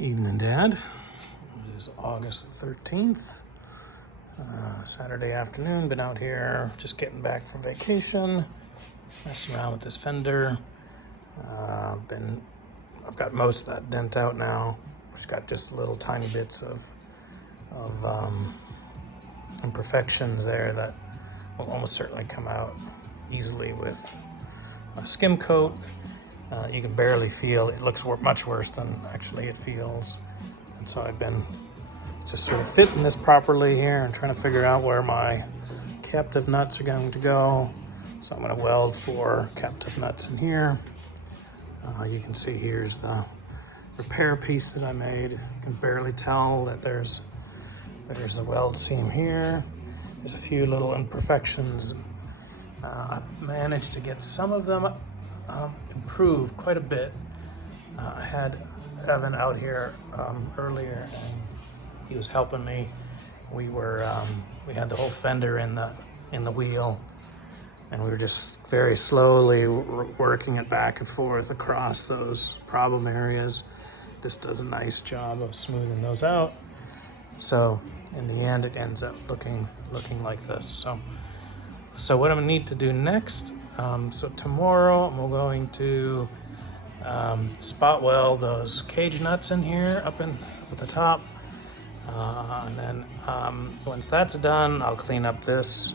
Evening, Dad. It is August 13th, Saturday afternoon. Been out here just getting back from vacation, messing around with this Fender. I've got most of that dent out now. Just got just little tiny bits of imperfections there that will almost certainly come out easily with a skim coat. You can barely feel it. Looks much worse than actually it feels. And so I've been just sort of fitting this properly here and trying to figure out where my captive nuts are going to go. So I'm going to weld 4 captive nuts in here. You can see here's the repair piece that I made. You can barely tell that there's a weld seam here. There's a few little imperfections. I managed to get some of them improved quite a bit. I had Evan out here earlier, and he was helping me. We had the whole fender in the wheel, and we were just very slowly working it back and forth across those problem areas. This does a nice job of smoothing those out. So in the end, it ends up looking like this. So what I'm gonna need to do next, so tomorrow I'm going to spot weld those cage nuts in here up at the top. And then once that's done, I'll clean up this.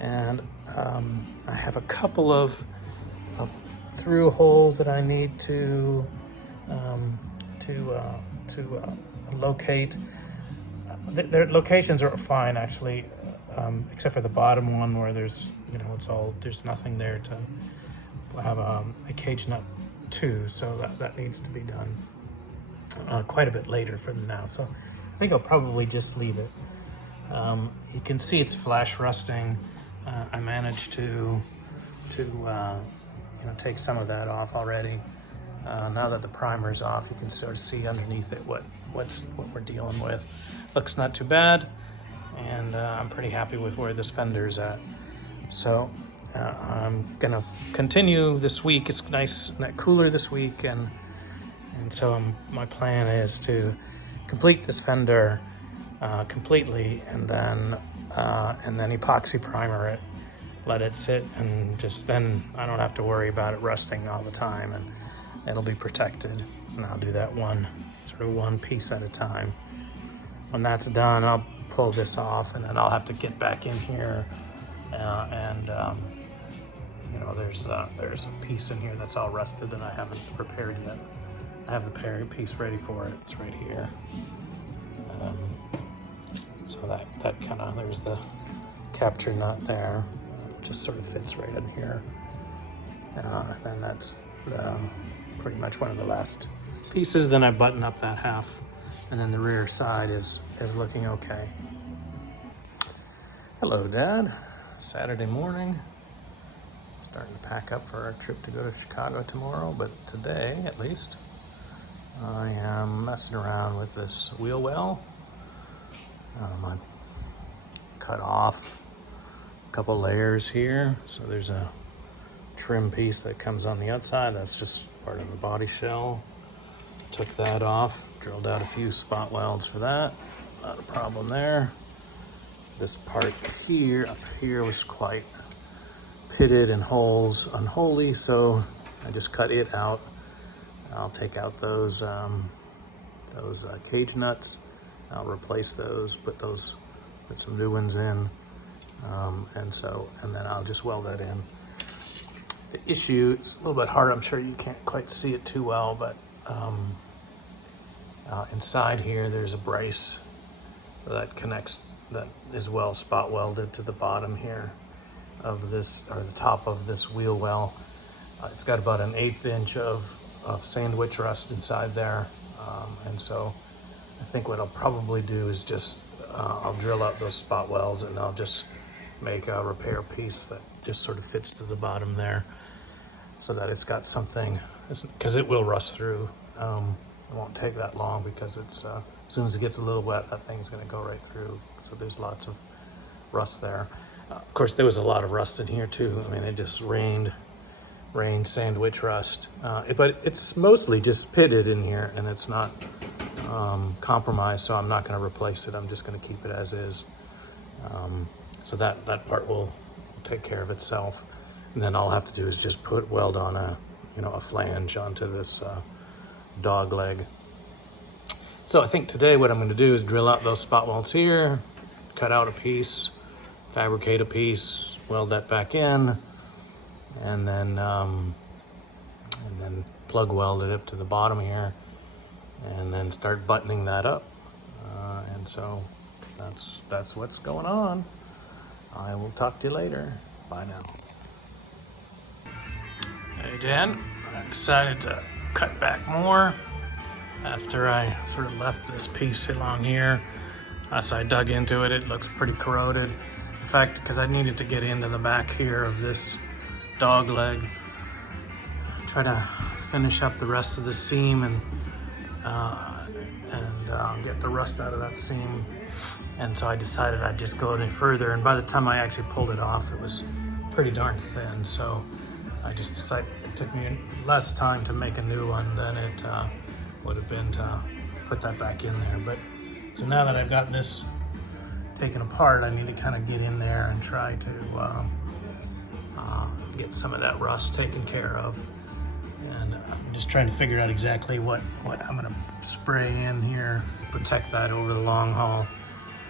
And I have a couple of through holes that I need to locate. Their locations are fine actually, except for the bottom one where there's nothing there to have a cage nut too, so that needs to be done quite a bit later from now. So I think I'll probably just leave it. You can see it's flash rusting. I managed to take some of that off already. Now that the primer's off, you can sort of see underneath it what we're dealing with. Looks not too bad, and I'm pretty happy with where this Fender's at. So I'm gonna continue this week. It's nice and cooler this week, and so my plan is to complete this Fender completely, and then epoxy primer it, let it sit, and just then I don't have to worry about it rusting all the time, and it'll be protected. And I'll do that one piece at a time. When that's done, I'll pull this off, and then I'll have to get back in here, there's a piece in here that's all rusted that I haven't repaired yet. I have the piece ready for it. It's right here. So that kind of, there's the capture nut there. Just sort of fits right in here. And that's pretty much one of the last pieces. Then I button up that half, and then the rear side is looking okay. Hello, Dad. Saturday morning. Starting to pack up for our trip to go to Chicago tomorrow, but today, at least, I am messing around with this wheel well. I cut off a couple layers here. So there's a trim piece that comes on the outside. That's just part of the body shell. Took that off, drilled out a few spot welds for that. Not a problem there. This part here, up here, was quite pitted and holes unholy, so I just cut it out. I'll take out those cage nuts. I'll replace those, put some new ones in, and then I'll just weld that in. The issue is a little bit harder. I'm sure you can't quite see it too well, but inside here there's a brace that connects, that is well spot welded to the bottom here of this, or the top of this wheel well. It's got about an 1/8 inch of sandwich rust inside there, and so I think what I'll probably do is just I'll drill out those spot welds, and I'll just make a repair piece that just sort of fits to the bottom there, so that it's got something, because it will rust through. It won't take that long, because it's as soon as it gets a little wet, that thing's going to go right through. So there's lots of rust there. Of course, there was a lot of rust in here too. I mean, it just rained sandwich rust, but it's mostly just pitted in here, and it's not compromised, so I'm not going to replace it. I'm just going to keep it as is. So that part will take care of itself. And then all I'll have to do is just weld on a flange onto this dog leg. So I think today what I'm going to do is drill out those spot welds here, cut out a piece, fabricate a piece, weld that back in, and then plug weld it up to the bottom here, and then start buttoning that up. And so that's what's going on. I will talk to you later. Bye now. Hey Dan, I decided to cut back more after I sort of left this piece along here. As I dug into it, it looks pretty corroded. In fact, because I needed to get into the back here of this dog leg, try to finish up the rest of the seam and get the rust out of that seam. And so I decided I'd just go any further. And by the time I actually pulled it off, it was pretty darn thin. So I just decided it took me less time to make a new one than it would have been to put that back in there. But so now that I've got this taken apart, I need to kind of get in there and try to get some of that rust taken care of. And I'm just trying to figure out exactly what I'm gonna spray in here, protect that over the long haul.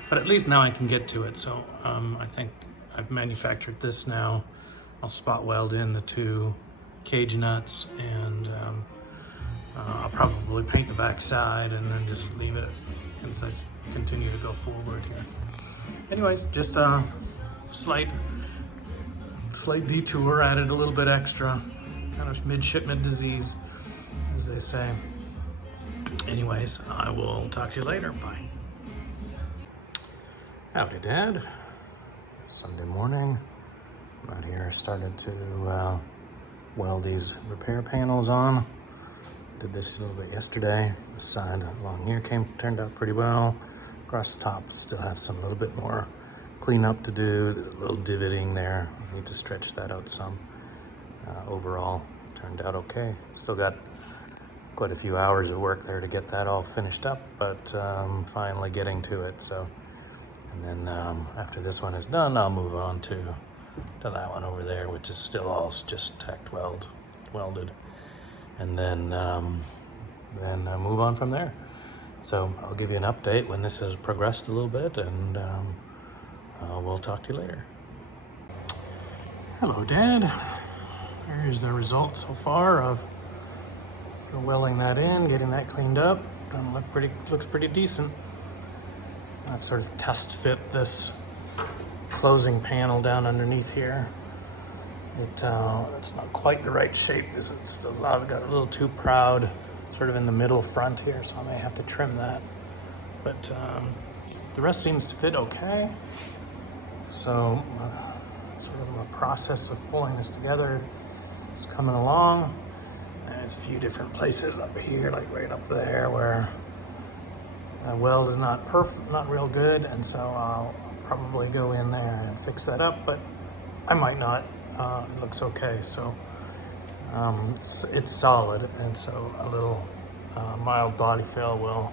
But at least now I can get to it. So I think I've manufactured this now. I'll spot weld in the 2 cage nuts, and I'll probably paint the back side and then just leave it and continue to go forward here. Anyways, just a slight detour, added a little bit extra, kind of midshipman disease, as they say. Anyways, I will talk to you later. Bye. Howdy, Dad. Sunday morning. I'm out here, started to weld these repair panels on. Did this a little bit yesterday. This side along here turned out pretty well. Across the top, still have some little bit more cleanup to do. There's a little divoting there. I need to stretch that out some. Overall, turned out okay. Still got quite a few hours of work there to get that all finished up, but finally getting to it. So, and then after this one is done, I'll move on to that one over there, which is still all just tacked welded, and then move on from there. So I'll give you an update when this has progressed a little bit, and we'll talk to you later. Hello, Dad. Here's the result so far of welding that in, getting that cleaned up. Looks pretty decent. I've sort of test fit this closing panel down underneath here. It's not quite the right shape. I've got a little too proud, sort of in the middle front here, so I may have to trim that. But the rest seems to fit okay. So sort of a process of pulling this together is coming along. There's a few different places up here, like right up there, where weld is not perfect, not real good, and so I'll probably go in there and fix that up, but I might not. It looks okay, so it's solid, and so a little mild body fill will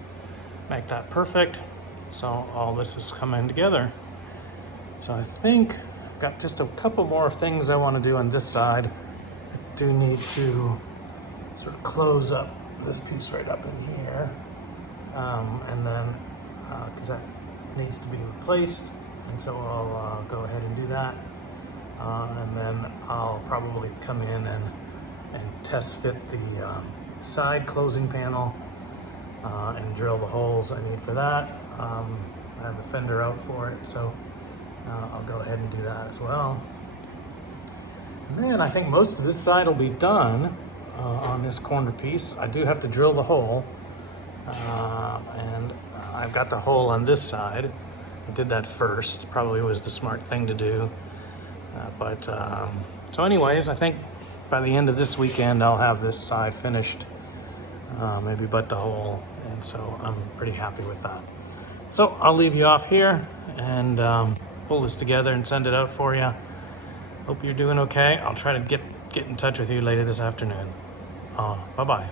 make that perfect. So all this is coming together. So I think I've got just a couple more things I want to do on this side. I do need to sort of close up this piece right up in here, and then because that needs to be replaced, and so I'll go ahead and do that, and then I'll probably come in and test fit the side closing panel and drill the holes I need for that. I have the Fender out for it, so I'll go ahead and do that as well. And then I think most of this side will be done on this corner piece. I do have to drill the hole, and I've got the hole on this side. I did that first, probably was the smart thing to do. So anyways, I think by the end of this weekend, I'll have this side finished, maybe but the hole, and so I'm pretty happy with that. So I'll leave you off here and pull this together and send it out for you. Hope you're doing okay. I'll try to get in touch with you later this afternoon. Bye-bye.